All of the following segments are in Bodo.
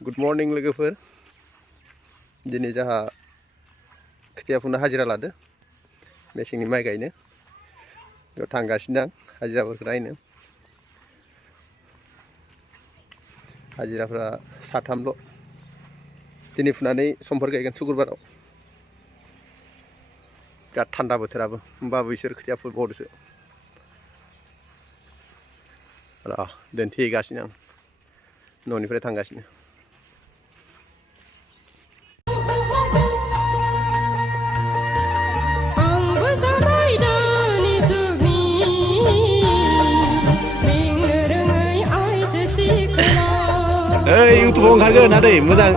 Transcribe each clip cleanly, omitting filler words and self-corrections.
गुड मर्निं लोगोफोर दिनै जाहा खोथिया फुनो हाजिरा लादो मेसेंनि माइ गायनो बेयाव थांगासिनो आं हाजिराफोरखौ नायनो हाजिराफोरा साथामल' दिनै फुनानै समफोर गायगोन सुक्रुबाराव बिराद थान्दा बोथोराबो होमबाबो बिसोर खोथिया फुबावदोसो र' दोनथेगासिनो आं न'निफ्राय थांगासिनो इउटुबाव ओंखारगोन आदै मोजां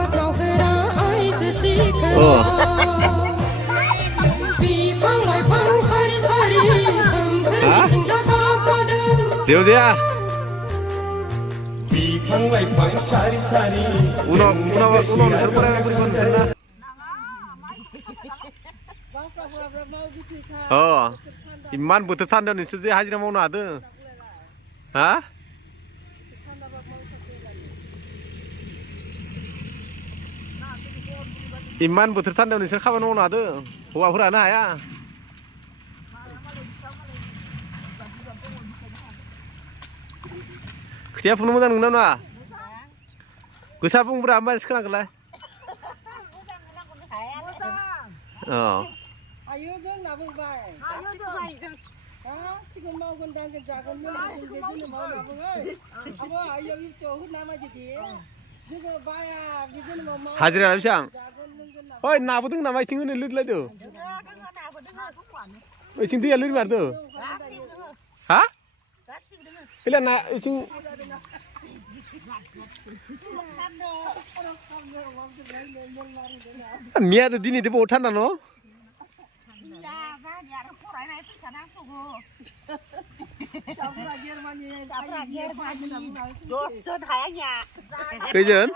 जेव जाया उनाव नोंसोर फरायनायफोरखौ इमान बोथोर थान्दायाव नोंसोर जे हाजिरा मावनो हादों हा इमान बोथोर थान्दायाव नोंसोर खामानि मावनो हादों हौवाफोरानो हाया खोथिया फुनो मोजां नंगौना नङा गोसा बुंब्रा मानसि खोनांगोनलाय आयौ जोंना बुंबाय सिगां मावगोन दांगोन जागोन लोंगोन जोंनो मावना बुङो आब' आयौ इउटुबाव होना माजिदि जोङो बाया बिदिनो माव हाजिरा बेसेबां ओइ नाबो दङ नामा इथिं होनो लोदलायदो इथिं दैया लोरिमारदो हा फैला ना इथिं मियादो दिनैदो बहुत थान्दा न' खैजोन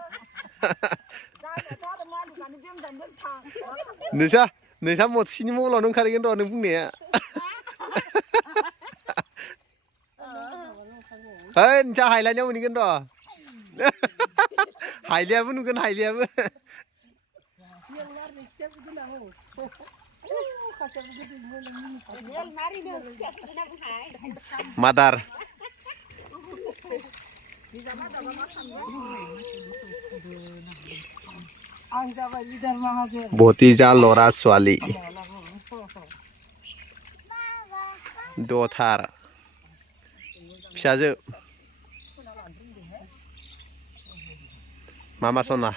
नोंसा मथसिनि मलावनो ओंखारगोन र' नों बुंनाया ओइ नोंसा हायलानियाव मोनहैगोन र' हायलियाबो नुगोन हायलियाबो मादार भतिजा लरा ছোৱালী दथार फिसाजो मामा सना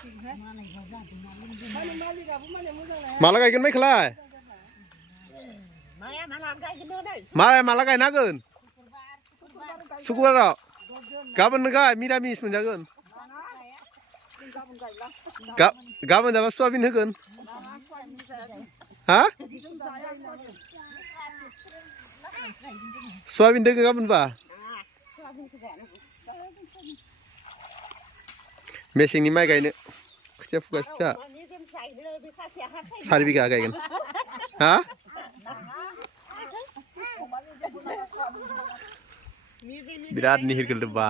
माला गायगोन माइखौलाय माला गायनो हागोन सुक्रुबाराव गाबोन गाय मिरामिस मोनजागोन गाबोन जाबा सयाबिन होगोन हा सयाबिन दोङो गाबोनबा मेसेंनि माइ गायनो खोथिया फुगासिनो जोंहा 4 बिगा गायगोन हा बिराद निहिर गोलैदों बा